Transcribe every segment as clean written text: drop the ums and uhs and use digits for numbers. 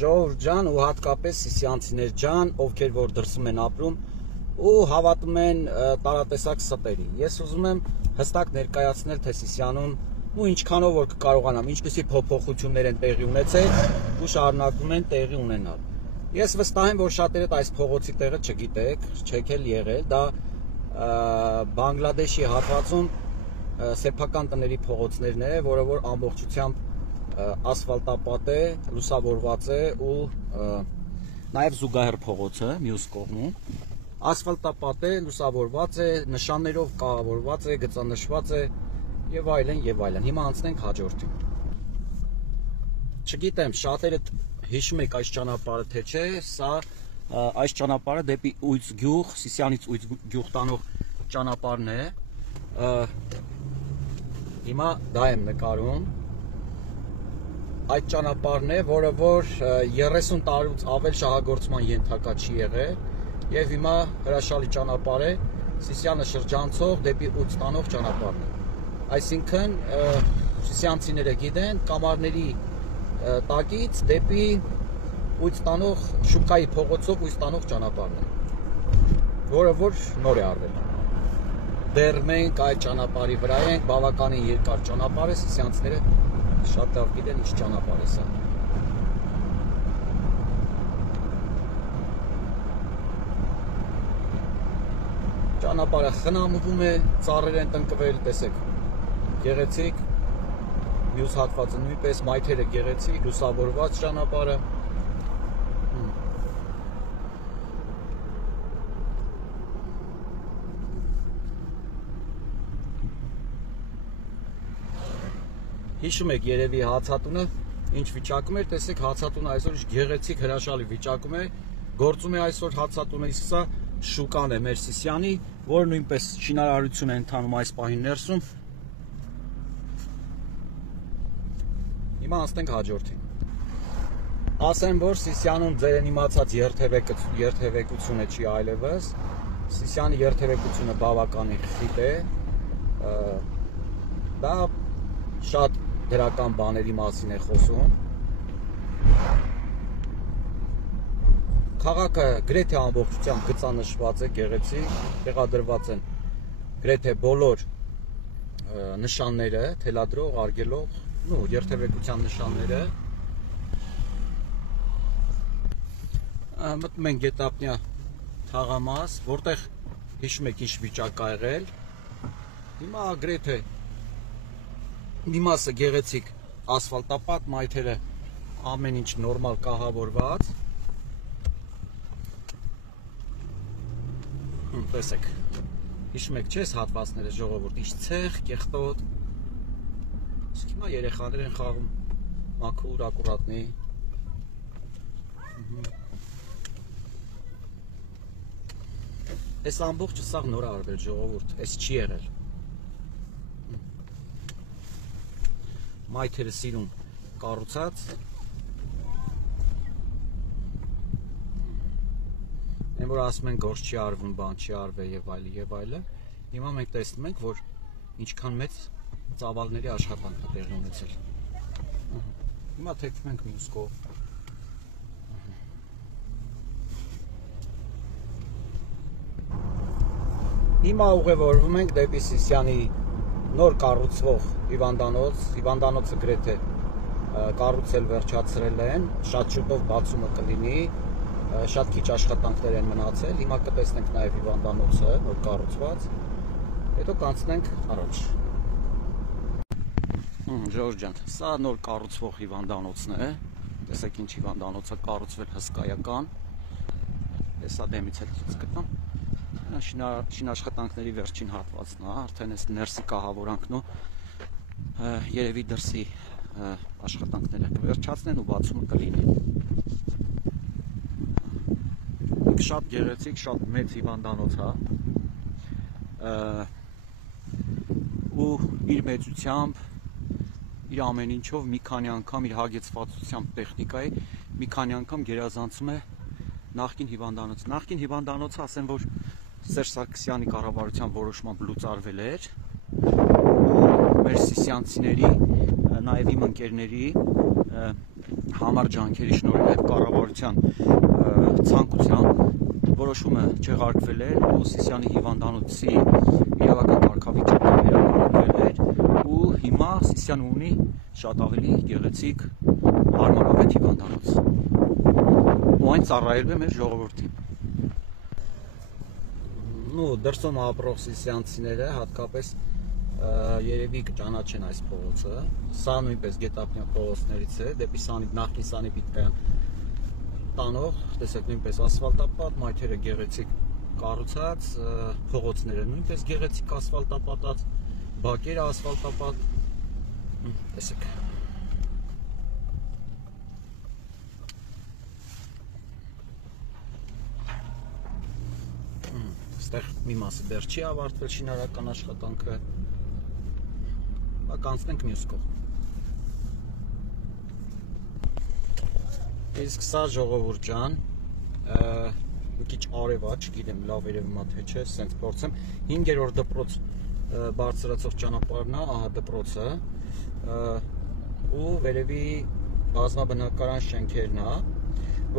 ժողովուրդ ջան ու հատկապես սիսյանցիներ ջան, ովքեր որ դրսում են ապրում ու հավատում են տարատեսակ ստերի։ Ես ուզում եմ հստակ ներկայացնել, թե Սիսիանում ու ինչքանով որ կկարողանամ, ինչպիսի փոփոխություններ են տեղի ունեցել ու շարունակում են տեղի ունենալ։ Ես վստահ եմ, որ շատերդ այս փողոցի տեղը չգիտեք, չեք էլ եղել, դա Բանգլադեշի հատվածում սեփական տների փողոցներն է, որը որ ամբողջությամբ ասֆալտապատ է, լուսավորված է ու նաև զուգահեռ փողոցը մյուս կողմում ասֆալտապատ է, լուսավորված է, նշաններով կահավորված է, գծանշված է եւ այլն եւ այլն։ Հիմա անցնենք հաջորդին։ Չգիտեմ, շատերդ հիշում եք այս ճանապարհը թե չէ, սա այս ճանապարհը դեպի Ույց գյուղ, Սիսյանից Ույց գյուղ տանող ճանապարհն է։ Հիմա դա եմ նկարում։ Այդ ճանապարհն է, որը որ 30 տարուց ավել շահագործման ենթակա չի եղել եւ հիմա հրաշալի ճանապարհ է, Սիսյանը շրջանցող դեպի Ույց տանող ճանապարհն է։ Այսինքն սիսյանցիները գիտեն կամարների տակից դեպի Ույց տանող շուկայի փողոցով Ույց տանող ճանապարհն է, որը որ նոր է արվել։ Դեռ մենք այդ ճանապարհի վրա ենք, բավականին երկար ճանապարհ է, սիսյանցիները շատ լավ գիտեն ինչ ճանապարհ է սա։ Ճանապարհը խնամվում է, ծառեր են տնկվել, տեսեք, գեղեցիկ, մյուս հատվածը նույնպես, մայթերը գեղեցիկ, լուսավորված ճանապարհը։ Հիշում եք երևի հացատունը ինչ վիճակում էր, տեսեք հացատունը այսօր ինչ գեղեցիկ հրաշալի վիճակում է, գործում է այսօր հացատունը, իսկ սա շուկան է մեր Սիսյանի, որը նույնպես շինարարություն է ընթանում այս պահին ներսում։ Հիմա անցնենք հաջորդին։ Ասեմ, որ Սիսյանում ձեր իմացած երթևեկությունը չի այլևս, Սիսյանի երթևեկությունը բավականին խիտ է, դա շատ դրական բաների մասին է խոսում։ Քաղաքը գրեթե ամբողջությամբ գծանշված է, գեղեցիկ, տեղադրված են գրեթե բոլոր նշանները, թելադրող, արգելող, երթևեկության նշանները։ Մտնում ենք Գետապնյա թաղամաս, որտեղ հիշում եք ինչ վիճակ ա եղել։ Հիմա գրեթե մի մասը գեղեցիկ ասֆալտապատ, մայթերը ամեն ինչ նորմալ կահավորված։ Տեսեք, հիշում եք չէ՞ հատվածները ժողովուրդ, ինչ ցեղ, կեղտոտ։ Իսկ հիմա երեխաներ են խաղում, մաքուր, ակուրատնի։ Այս ամբողջը սաղ նոր արվել ժողովուրդ, այս չի եղել։ Մայթերը սիրուն կառուցած։ Այն որ ասում են գործ չի արվում, բան չի արվել եւ այլն, հիմա մենք տեսնում ենք, որ ինչքան մեծ ծավալների աշխատանք է տեղի ունեցել։ Հիմա թեքվում ենք մյուս կողմ։ Հիմա ուղևորվում ենք դեպի Սիսյանի նոր կառուցվող հիվանդանոց, հիվանդանոցը գրեթե կառուցել վերջացրել են, շատ շուտով բացումը կլինի, շատ քիչ աշխատանքներ են մնացել, հիմա կտեսնենք նաև հիվանդանոցը, նոր կառուցված, հետո կանցնենք առաջ։ Ժողովուրդ ջան, սա նոր կառուցվող հիվանդանոցն է, տեսեք ինչ հիվանդանոց է կառուցվել հսկայական, հեսա դեմից էլ ցույց կտամ։ Շինաշխատանքների վերջին հատվածն է, արդեն այս ներսի կահավորանքն ու երևի դրսի աշխատանքները կվերջացնեն ու բացումը կլինի։ Շատ գեղեցիկ, շատ մեծ հիվանդանոց է ու իր մեծությամբ, իր ամեն ինչով մի քանի անգամ իր հագեցվածությամբ տեխնիկայի մի քանի անգամ գերազանցում է նախկին հիվանդանոց։ Նախկին հիվանդանոցը ասեմ, որ Սերժ Սարգսյանի կառավարության որոշմամբ լուծարվել էր մեր սիսյանցիների, նաև իմ ընկերների Համառ ջանքերի շնորհիվ այդ կառավարության ցանկությամբ որոշումը չեղարկվել էր ու Սիսիանի հիվանդանոցի իրավական կարգավիճակը վերականգնվել էր ու հիմա Սիսիանը ունի շատ ավելի գեղեցիկ հարմարավետ հիվանդանոց ու այն ծառայելու է մեր ժողովրդին։ Դրսում ապրող սիսիանցիները հատկապես երևի կճանաչեն այս փողոցը, սա նույնպես Գետափնյա փողոցներից է, դեպի նախկին Սանիպիտկայան տանող, տեսեք նույնպես ասֆալտապատ, մայթերը գեղեցիկ կառուցած, փողոցները նույնպես գեղեցիկ ասֆալտապատած, բակերը ասֆալտապատ, տեսեք։ Այստեղ մի մասը դեռ չի ավարտվել շինարարական աշխատանքը, կանցնենք մյուս կողմ։ Իսկ սա ժողովուրդ ջան, մի քիչ արև է, չգիտեմ լավ երևում է թե չէ, սենց փորձեմ, 5-րդ դպրոց բարձրացող ճանապարհն է, ահա դպրոցը, ու վերևի բազմաբնակարան շենքերն է,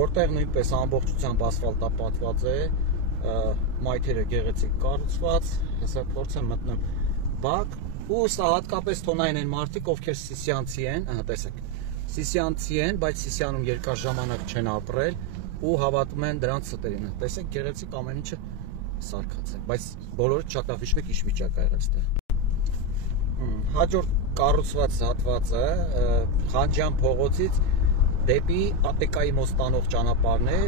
որտեղ նույնպես ամբողջությամբ ասֆալտապատված է, մայթերը գեղեցիկ կառուցված, հեսա փորձեմ մտնեմ բակ, ու սա հատկապես թոնային են մարդիկ, ովքեր սիսիանցի են, տեսեք, սիսիանցի են, բայց Սիսիանում երկար ժամանակ չեն ապրել ու հավատում են դրանց ստերին, տեսեք գեղեցիկ ամեն ինչը սարքած է, բայց բոլորը չակտավիշ մեկ իշ վիճակ ա եղել ստեղ։ Հաջորդ կառուցված հատվածը Խանջյան փողոցից դեպի Ատեկայի մոտ տանող ճանապարհն է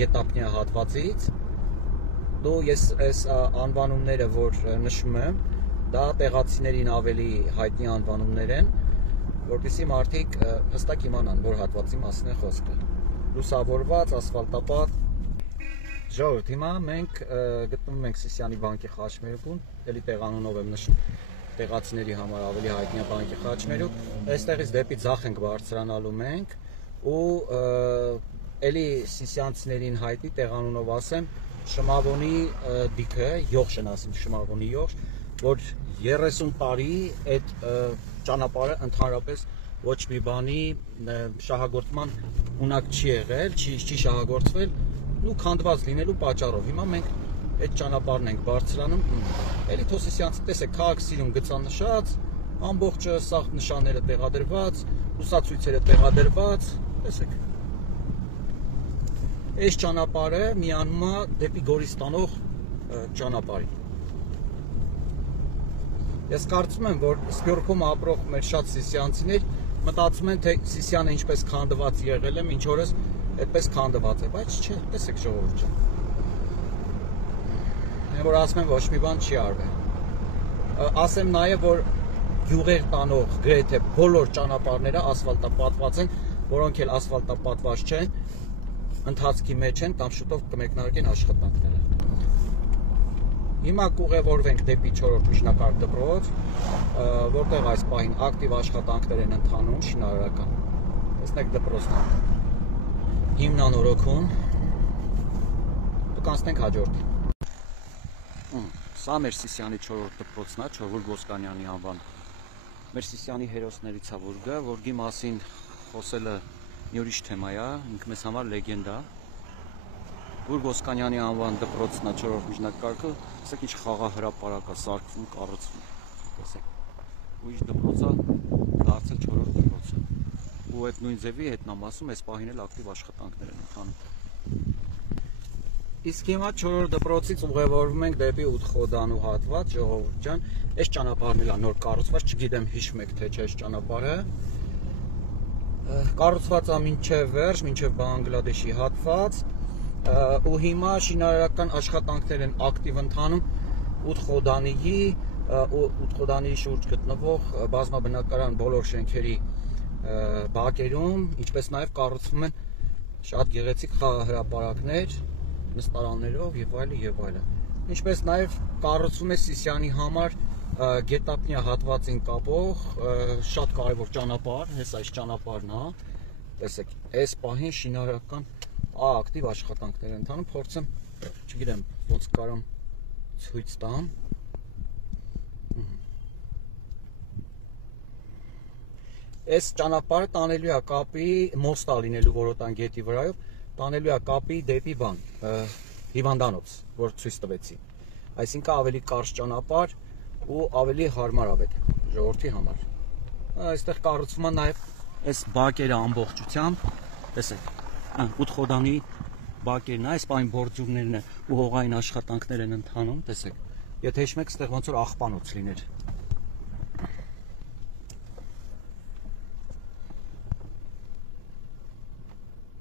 Գետափնյա հատվածից, դու ես այս անվանումները որ նշում եմ, դա տեղացիներին ավելի հայտնի անվանումներ են, որպեսզի մարդիկ հստակ իմանան, որ հատվածի մասին է խոսքը։ Լուսավորված, ասֆալտապատ։ Ժողովուրդ, հիմա մենք գտնվում ենք Սիսիանի բանկի խաչմերուկում, էլի տեղանունով եմ նշում, տեղացիների համար ավելի հայտնի բանկի խաչմերուկ, այստեղից դեպի ձախ ենք բարձրանալու մենք ու էլի սիսիանցիներին հայտնի տեղանունով ասեմ, Շմավոնի դիքը, յողջ են ասում Շմավոնի յողջ, որ 30 տարի այդ ճանապարհը ընդհանրապես ոչ մի բանի շահագործման ունակ չի եղել, չի շահագործվել ու քանդված լինելու պատճառով։ Հիմա մենք այդ ճանապարհն ենք բարձրանում, էլի Թոսիսյանցը տեսեք, քաղաք սիրուն գծանշած, ամբողջը սաղ նշանները տեղադրված, լուսացույցերը տեղադրված, տեսեք։ Այս ճանապարհը միանում է դեպի Գորիստանող ճանապարհին։ Ես կարծում եմ, որ Սփյուռքում ապրող մեր շատ սիսիանցիներ մտածում են, թե Սիսիանը ինչպես քանդված եղել է, մինչ օրս այդպես քանդված է, բայց չէ, տեսեք ժողովուրդ ջան։ Որ ասում եմ, ոչ մի բան չի արվել։ Ասեմ նաև, որ գյուղեր տանող գրեթե բոլոր ճանապարհները ասֆալտապատված են, որոնք էլ ասֆալտապատված չեն, ընթացքի մեջ են կամ շուտով կմեկնարկեն աշխատանքները։ Հիմա կուղևորվենք դեպի 4-րդ միջնակարգ դպրոց, որտեղ այս պահին ակտիվ աշխատանքներ են ընթանում շինարարական։ Տեսնեք դպրոցն է հիմնանորոգում, կանցնենք հաջորդին։ Սա մեր Սիսիանի 4-րդ դպրոցն է, Չովուր Գոսկանյանի անվան։ Մեր Սիսիանի հերոսներից է որգի մասին խոսելը մի ուրիշ թեմա է, ինքը մեզ համար լեգենդ է։ Որ Գոսկանյանի անվան դպրոցն է 4-րդ միջնակարգը, տեսեք ինչ խաղահրապարակ է սարքվում, կառուցվում, տեսեք։ Ու ինչ դպրոց է դարձել 4-րդ դպրոցը։ Ու այդ նույն ձևի հետնամասում այս պահին էլ ակտիվ աշխատանքներ են ընթանում։ Իսկ հիմա 4-րդ դպրոցից ուղևորվում ենք դեպի Ութխոդանու հատված, ժողովուրդ ջան, այս ճանապարհն էլ է նոր կառուցված, չգիտեմ հիշում եք թե չէ այս ճանապարհը։ Կառուցված է մինչև վերջ, մինչև Բանգլադեշի հատված, ու հիմա շինարարական աշխատանքներ են ակտիվ ընթանում Ութխոդանի շուրջ գտնվող բազմաբնակարան բոլոր շենքերի բակերում, ինչպես նաև կառուցվում են շատ գեղեցիկ խաղահրապարակներ, նստարաններով եւ այլն։ Ինչպես նաև կառուցվում է Սիսիանի համար Գետափնյա հատվածին կապող շատ կարևոր ճանապարհ, հենց այս ճանապարհն է, տեսեք, այս պահին շինարարական ակտիվ աշխատանքներ են ընթանում, փորձեմ, չգիտեմ, ոնց կարամ ցույց տամ։ Այս ճանապարհը տանելու է կապի մոստա լինելու Որոտան գետի վրայով, տանելու է կապի դեպի բան, հիվանդանոց, որ ցույց տվեցի։ Այսինքն ավելի կարճ ճանապարհ ու ավելի հարմար ավետ ժողովրդի համար։ Այստեղ կառուցվում է նաև այս բակերը ամբողջությամբ, տեսեք, 8 խոդանի բակերն է, այս պայն բորձուրներն ու հողային աշխատանքներ են ընթանում, տեսեք։ Եթե հիշում եք, այստեղ ոնց որ աղբանոց լիներ։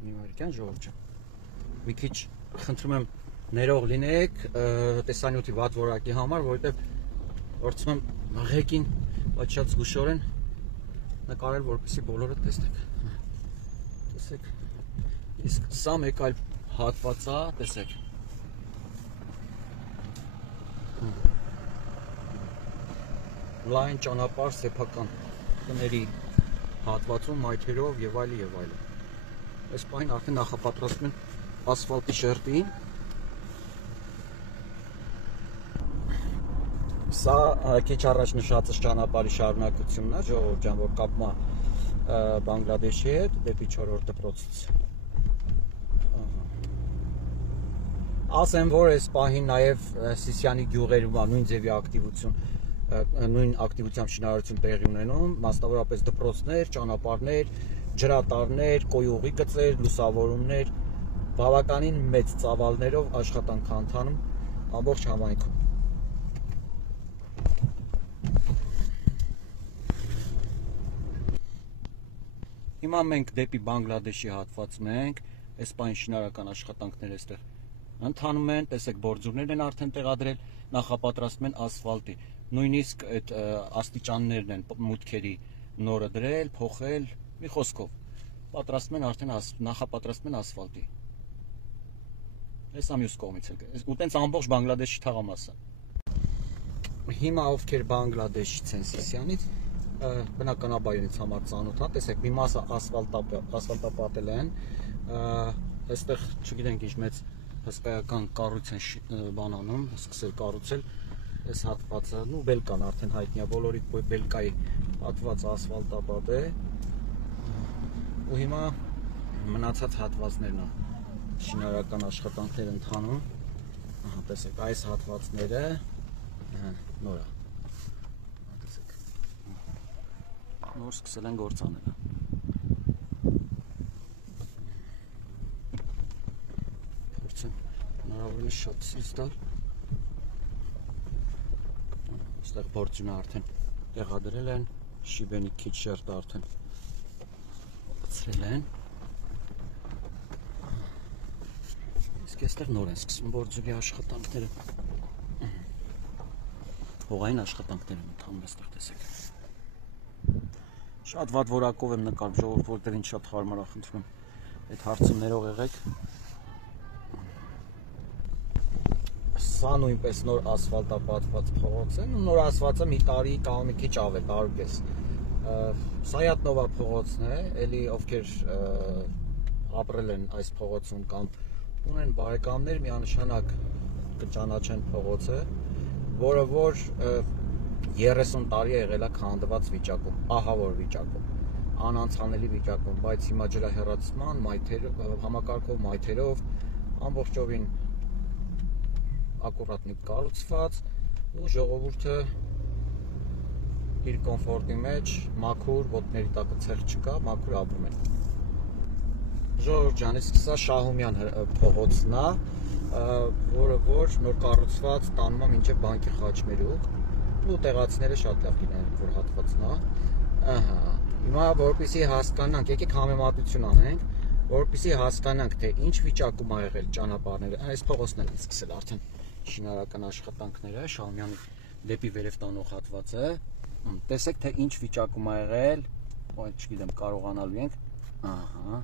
Նիվարքյան ժողովուրդ։ Մի քիչ խնդրում եմ ներող լինեք տեսանյութի վատ որակի համար, որովհետև փորձում եմ ղեկին բայց շատ զգուշորեն նկարել, որպեսզի բոլորը տեսնեք։ Տեսեք։ Իսկ սա մեկ այլ հատված է, տեսեք։ Լայն ճանապարհ սեփական տների հատվածում մայթերով եւ այլն եւ այլն։ Այս պահին արդեն նախապատրաստում են ասֆալտի շերտին։ Սա քիչ առաջ նշածս ճանապարհի շարունակությունն է, ժողովուրդ ջան, որ կապում է Բանգլադեշի հետ դեպի 4-րդ դպրոցից։ Ասեմ, որ այս պահին նաև Սիսյանի գյուղերում նույն ձևի ակտիվություն, նույն ակտիվությամբ շինարարություն տեղի ունենում, մասնավորապես դպրոցներ, ճանապարհներ, ջրատարներ, կոյուղի գծեր, լուսավորումներ, բավականին մեծ ծավալներով աշխատանք ընթանում ամբողջ համայնքում։ Հիմա մենք դեպի Բանգլադեշի հատվածում ենք, այս պայն շինարական աշխատանքներ այստեղ ընթանում են, տեսեք բորձուրներն են արդեն տեղադրել, նախապատրաստում են ասֆալտի, նույնիսկ այդ աստիճաններն են մուտքերի նորը դրել, փոխել, մի խոսքով, պատրաստում են արդեն նախապատրաստում են ասֆալտի։ Այս ամյուս կողմից է, ու տենց ամբողջ Բանգլադեշի թաղամասը։ Հիմա ովքեր Բանգլադեշից են Սիսյանից, բնականաբար ինձ համար ծանոթ է, տեսեք, մի մասը ասֆալտապատել են, այստեղ չգիտենք ինչ մեծ հսկայական կառույց են բանանում, սկսել կառուցել, այս հատվածը, ու բելկան արդեն հայտնի է, բոլորիդ բելկայի հատվածը ասֆալտապատ է, ու հիմա մնացած հատվածներն է, շինարական աշխատանքներ ընթանում, տեսեք, այս հատվածները նոր է, տեսեք, նոր սկսել են գործանելը։ Հնարավորինս շատ ցույց տալ։ Այստեղ բորձյունը արդեն տեղադրել են, շիբենի քիչ շերտը արդեն բացրել են։ Իսկ այստեղ նոր են սկսում բորձյունի աշխատանքները։ Հողային աշխատանքներ են ընթանում այստեղ, տեսեք։ Շատ վատ որակով եմ նկարում, ժողովուրդ, որտեղ ինձ շատ հարմար է, խնդրում եմ այդ հարցում ներող եղեք։ Սա նույնպես նոր ասֆալտապատված փողոց են, ու նոր ասվածը մի տարի կամ մի քիչ ավել, տարուկես։ Սայատնովա փողոցն է, էլի ովքեր ապրել են այս փողոցում կամ ունեն բարեկամներ, միանշանակ կճանաչեն փողոցը, որը որ 30 տարի է եղել է քանդված վիճակում, ահավոր վիճակում, անանցանելի վիճակում, բայց հիմա ջրահեռացման համակարգով, մայթերով, ամբողջովին ակուրատնիկ կառուցված ու ժողովուրդը իր կոմֆորտի մեջ, մաքուր, ոտների տակը ցեղ չկա, մաքուր ապրում են։ Ժողովուրդ ջան, իսկ սա Շահումյան փողոցն է, որը որ նոր կառուցված տանում է մինչև բանկի խաչմերուկ, ու տեղացիները շատ լավ գիտեն, որ հատվածն է։ Ահա, հիմա որպեսզի հասկանանք, եկեք համեմատություն անենք, որպեսզի հասկանանք, թե ինչ վիճակում ա եղել ճանապարհները, այս փողոցն էլ սկսել արդեն շինարական աշխատանքները, Շահումյանի դեպի վերև տանող հատվածը, տեսեք, թե ինչ վիճակում ա եղել, չգիտեմ, կարողանալու ենք, ահա,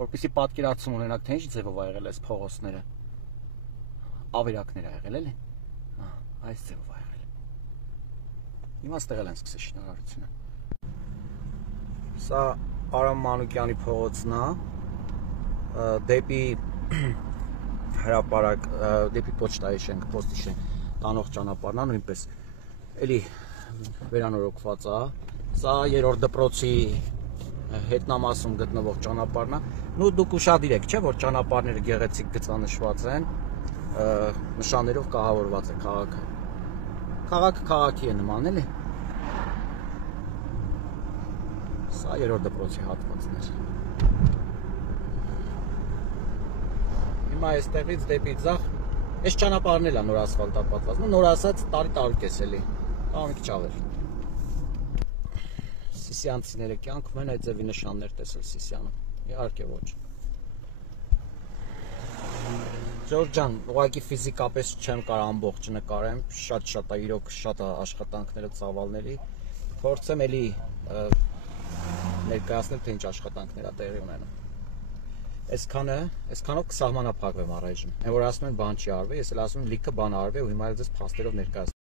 որպեսզի պատկերացում ունենաք, թե ինչ ձևով ա եղել այս փողոցները, ավերակներ ա եղել, էլի, այս ձևով ա եղել, հիմա ստեղել են սկսել շինարարությունը, սա Արամ Մանուկյանի փողոցն է, դեպի հրապարակ, դեպի պոչտայի շենք, պոստի շենք տանող ճանապարհն է, նույնպես էլի վերանորոգված է, Սա երրորդ դպրոցի հետնամասում գտնվող ճանապարհն է։ Նու դուք ուշադիր եք, չէ՞ որ ճանապարհները գեղեցիկ գծանշված են, նշաններով կահավորված է քաղաքը։ Քաղաքը քաղաքի է նման, էլի։ Սա երրորդ դպրոցի հատվածն էր։ Հիմա այստեղից դեպի ձախ, այս ճանապարհն էլ է նոր ասֆալտապատված, նոր ասած տարի-տարուկ էլի, կամ մի քիչ ավել։ Սիսյանցիները կյանքում են այդ ձևի նշաններ տեսել Սիսիանում, իհարկե ոչ։ Ջորջ ջան, ուղղակի ֆիզիկապես չեմ կարող ամբողջ նկարեմ, շատ է իրոք շատ աշխատանքները ծավալների, փորձեմ էլի ներկայացնել, թե ինչ աշխատանքներ է տեղի ունենում։ Այսքանով կսահմանափակվեմ առայժմ։ Այն որ ասում են բան չի արվել, ես էլ ասում եմ լիքը բան արվել ու հիմա էլ ձեզ փաստերով ներկայացնում։